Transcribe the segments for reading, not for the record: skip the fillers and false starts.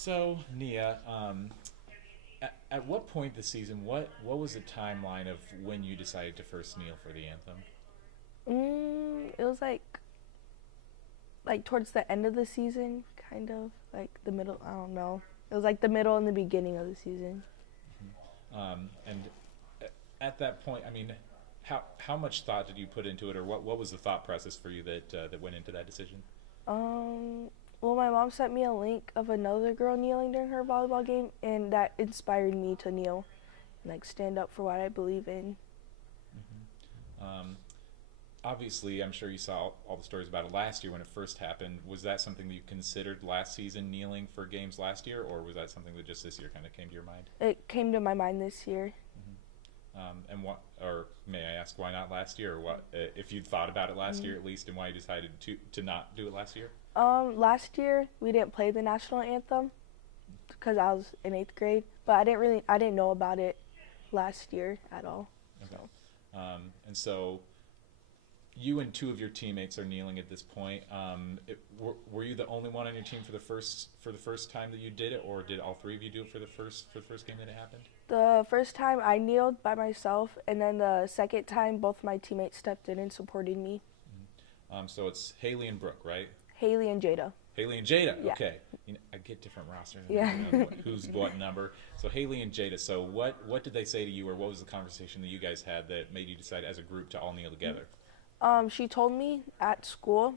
So, Nia, at what point this season, what was the timeline of when you decided to first kneel for the anthem? It was like towards the end of the season, kind of like the middle. I don't know. It was like the middle and the beginning of the season. And at that point, I mean, how much thought did you put into it, or what was the thought process for you that went into that decision? Um, well, my mom sent me a link of another girl kneeling during her volleyball game, and that inspired me to kneel and like stand up for what I believe in. Um, Obviously, I'm sure you saw all the stories about it last year when it first happened. Was that something that you considered last season, kneeling for games last year, or was that something that just this year kind of came to your mind? It came to my mind this year. And what, or may I ask, why not last year, or what, if you'd thought about it last year at least, and why you decided to not do it last year? Last year we didn't play the national anthem because I was in eighth grade, but I didn't know about it last year at all. Okay. So And so you and two of your teammates are kneeling at this point. Were you the only one on your team for the first time that you did it, or did all three of you do it for the first game that it happened? the first time I kneeled by myself, and then the second time both my teammates stepped in and supported me. So it's Haley and Brooke, right? Haley and Jada. Haley and Jada. Yeah. Okay. I get different rosters. Yeah. Who's what number? So Haley and Jada. So what did they say to you, or what was the conversation that you guys had that made you decide as a group to all kneel together? She told me at school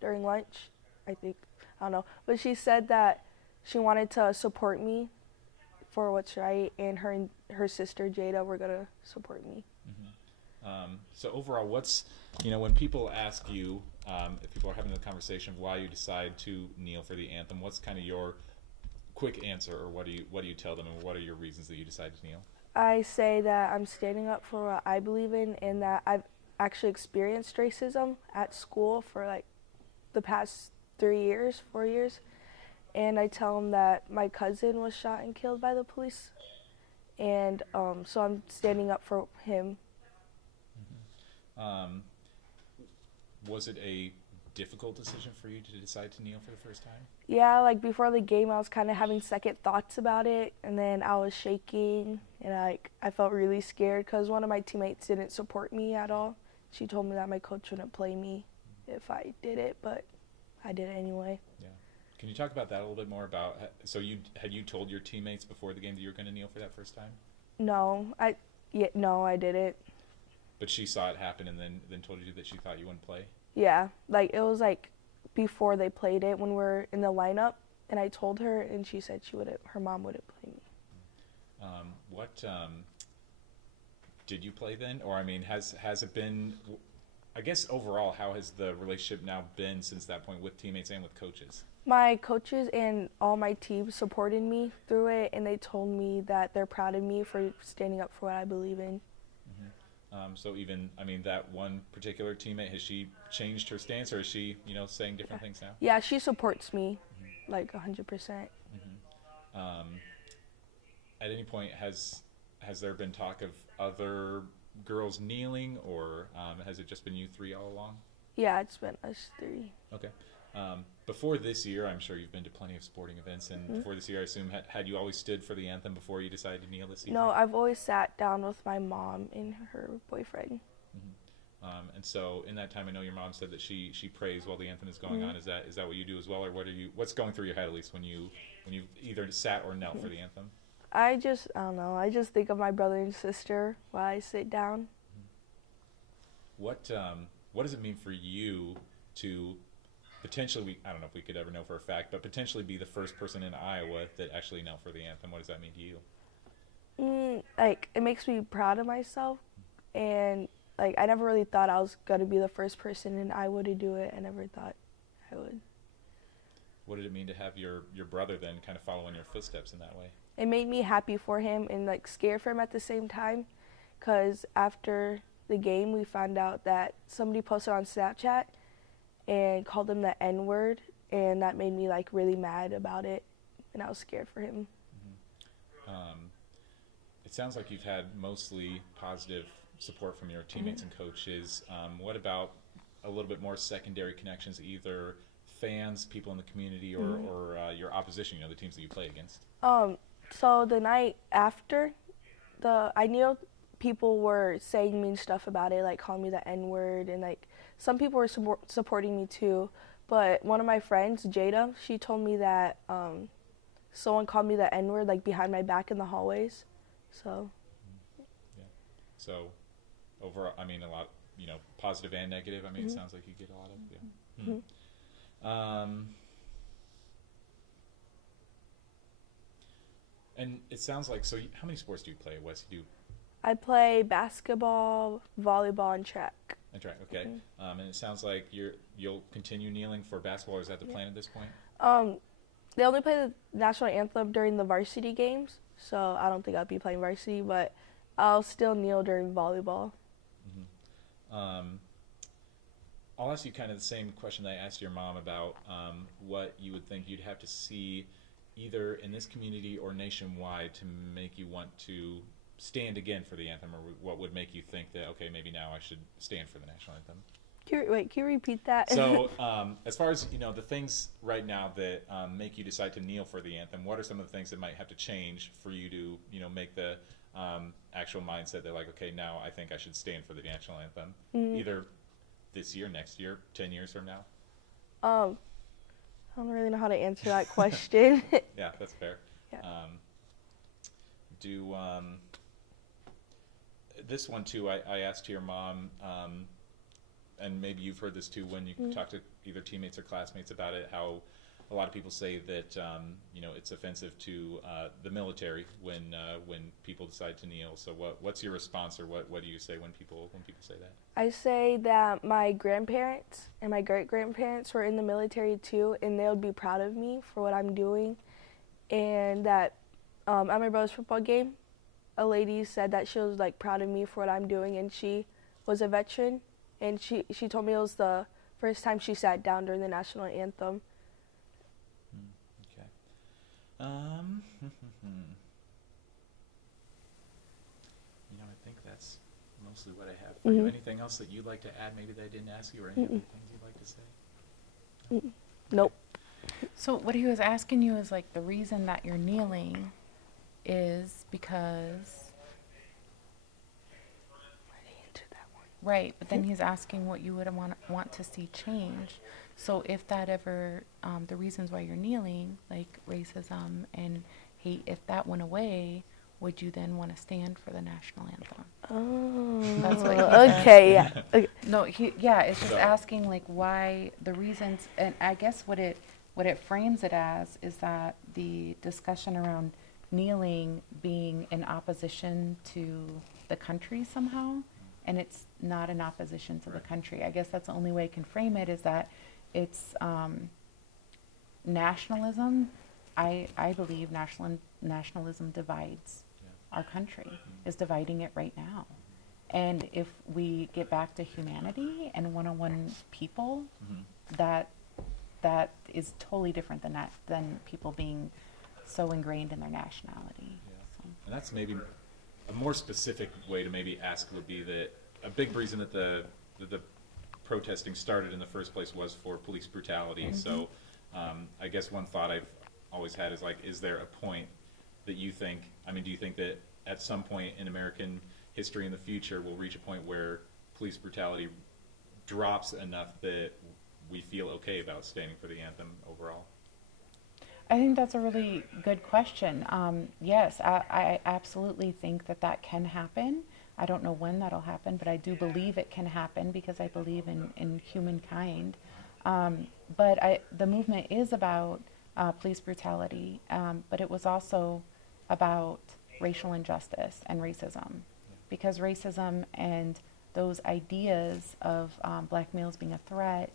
during lunch, I think, I don't know, but she said that she wanted to support me for what's right, and her sister Jada were gonna support me. So overall, when people ask you, if people are having the conversation of why you decide to kneel for the anthem, what's kind of your quick answer, or what do you tell them, and what are your reasons that you decide to kneel? I say that I'm standing up for what I believe in, and that I've actually experienced racism at school for like the past 3 years, 4 years, and I tell them that my cousin was shot and killed by the police, and so I'm standing up for him. Um, was it a difficult decision for you to decide to kneel for the first time? Yeah, like before the game, I was kind of having second thoughts about it, and then I was shaking, and I felt really scared because one of my teammates didn't support me at all. She told me that my coach wouldn't play me if I did it, but I did it anyway. Yeah. Can you talk about that a little bit more? So had you told your teammates before the game that you were going to kneel for that first time? No, I didn't. But she saw it happen and then told you that she thought you wouldn't play? Yeah, like it was like before they played it when we're in the lineup, and I told her, and she said her mom wouldn't play me. What did you play then? Or I mean, has it been? I guess overall, how has the relationship now been since that point with teammates and with coaches? My coaches and all my teams supported me through it, and they told me that they're proud of me for standing up for what I believe in. So even, I mean, that one particular teammate, has she changed her stance, or is she, saying different things now? Yeah, she supports me, like 100%. Um, at any point, has there been talk of other girls kneeling, or has it just been you three all along? Yeah, it's been us three. Okay. Before this year, I'm sure you've been to plenty of sporting events, and before this year, I assume, had you always stood for the anthem before you decided to kneel this season? No, I've always sat down with my mom and her boyfriend. And so in that time, I know your mom said that she prays while the anthem is going on. Is that what you do as well, or what's going through your head, at least when you either sat or knelt for the anthem? I don't know. I just think of my brother and sister while I sit down. What does it mean for you to potentially, I don't know if we could ever know for a fact, but potentially be the first person in Iowa that actually knelt for the anthem? What does that mean to you? Like, it makes me proud of myself, and like I never really thought I was gonna be the first person in Iowa to do it. I never thought I would. What did it mean to have your brother then kind of follow in your footsteps in that way? It made me happy for him and like scared for him at the same time, because after the game we found out that somebody posted on Snapchat and called him the N-word, and that made me like really mad about it, and I was scared for him. It sounds like you've had mostly positive support from your teammates and coaches. What about a little bit more secondary connections, either fans, people in the community, or, or your opposition, the teams that you play against? So the night after, I knew people were saying mean stuff about it, like calling me the N-word, and like some people were supporting me too. But one of my friends, Jada, she told me that someone called me the N-word like behind my back in the hallways. So. Yeah. So overall, I mean, a lot, positive and negative. I mean, it sounds like you get a lot of. Yeah. And it sounds like, so how many sports do you play, Wes? You do? I play basketball, volleyball, and track. And track, okay. And it sounds like you'll continue kneeling for basketball. Is that the plan at this point? They only play the National Anthem during the varsity games, so I don't think I'll be playing varsity, but I'll still kneel during volleyball. I'll ask you kind of the same question that I asked your mom about what you would think you'd have to see either in this community or nationwide to make you want to stand again for the anthem, or what would make you think that, okay, maybe now I should stand for the national anthem? Can you repeat that? So as far as the things right now that make you decide to kneel for the anthem, what are some of the things that might have to change for you to make the actual mindset that, like, okay, now I think I should stand for the national anthem, either this year, next year, 10 years from now? I don't really know how to answer that question. Yeah, that's fair. Yeah. This one too, I asked your mom, and maybe you've heard this too when you talk to either teammates or classmates about it, how a lot of people say that it's offensive to the military when people decide to kneel. So what's your response, or what do you say when people say that? I say that my grandparents and my great-grandparents were in the military too, and they would be proud of me for what I'm doing. And that at my brother's football game, a lady said that she was like proud of me for what I'm doing, and she was a veteran, and she told me it was the first time she sat down during the national anthem. Okay. I think that's mostly what I have for you. Anything else that you'd like to add, maybe that I didn't ask you, or any other things you'd like to say? Nope. So what he was asking you is, like, the reason that you're kneeling is because... Right, but then he's asking what you would want to see change. So if that ever, the reasons why you're kneeling, like racism and hate, if that went away, would you then want to stand for the national anthem? Oh, that's what okay, yeah. Okay. No, it's just asking, like, why the reasons, and I guess what it frames it as is that the discussion around kneeling being in opposition to the country somehow, and it's not in opposition to the country. I guess that's the only way I can frame it, is that it's nationalism. I believe nationalism divides our country, is dividing it right now. And if we get back to humanity and one-on-one people, that is totally different than people being so ingrained in their nationality. So. And that's maybe a more specific way to maybe ask would be that a big reason that the protesting started in the first place was for police brutality. So I guess one thought I've always had is, like, is there a point that you think, do you think that at some point in American history in the future we'll reach a point where police brutality drops enough that we feel okay about standing for the anthem overall? I think that's a really good question. Yes, I absolutely think that can happen. I don't know when that'll happen, but I do believe it can happen because I believe in humankind. But the movement is about police brutality, but it was also about racial injustice and racism, because racism and those ideas of black males being a threat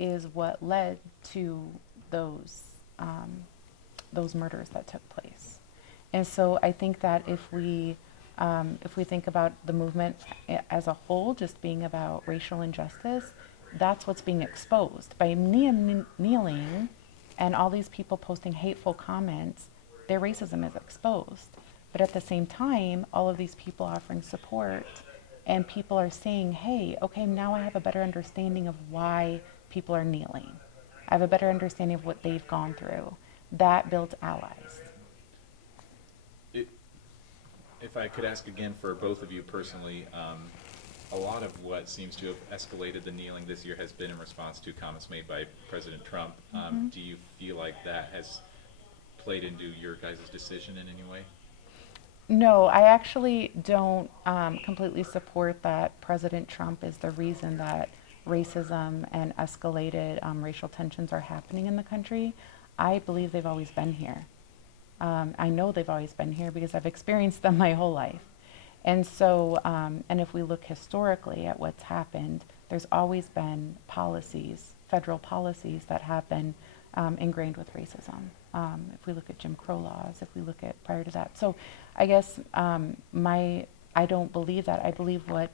is what led to those murders that took place. And so I think that if we think about the movement as a whole just being about racial injustice, that's what's being exposed. By kneeling and all these people posting hateful comments, their racism is exposed. But at the same time, all of these people offering support, and people are saying, hey, okay, now I have a better understanding of why people are kneeling. I have a better understanding of what they've gone through. That builds allies. If I could ask again for both of you personally, a lot of what seems to have escalated the kneeling this year has been in response to comments made by President Trump. Do you feel like that has played into your guys' decision in any way? No, I actually don't completely support that President Trump is the reason that racism and escalated racial tensions are happening in the country. I believe they've always been here. I know they've always been here because I've experienced them my whole life. And so, and if we look historically at what's happened, there's always been policies, federal policies that have been ingrained with racism. If we look at Jim Crow laws, if we look at prior to that. So I guess I don't believe that. I believe what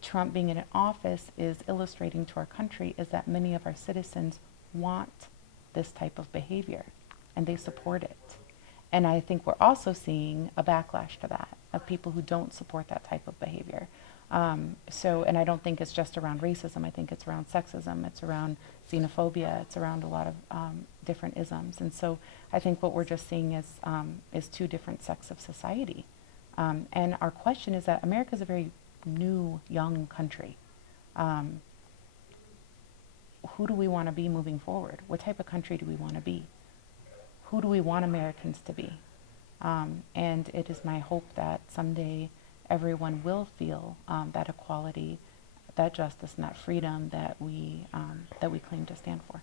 Trump being in office is illustrating to our country is that many of our citizens want this type of behavior and they support it. And I think we're also seeing a backlash to that, of people who don't support that type of behavior. And I don't think it's just around racism. I think it's around sexism. It's around xenophobia. It's around a lot of different isms. And so I think what we're just seeing is two different sects of society. And our question is that America is a very new, young country. Who do we want to be moving forward? What type of country do we want to be? Who do we want Americans to be? And it is my hope that someday everyone will feel that equality, that justice, and that freedom that we claim to stand for.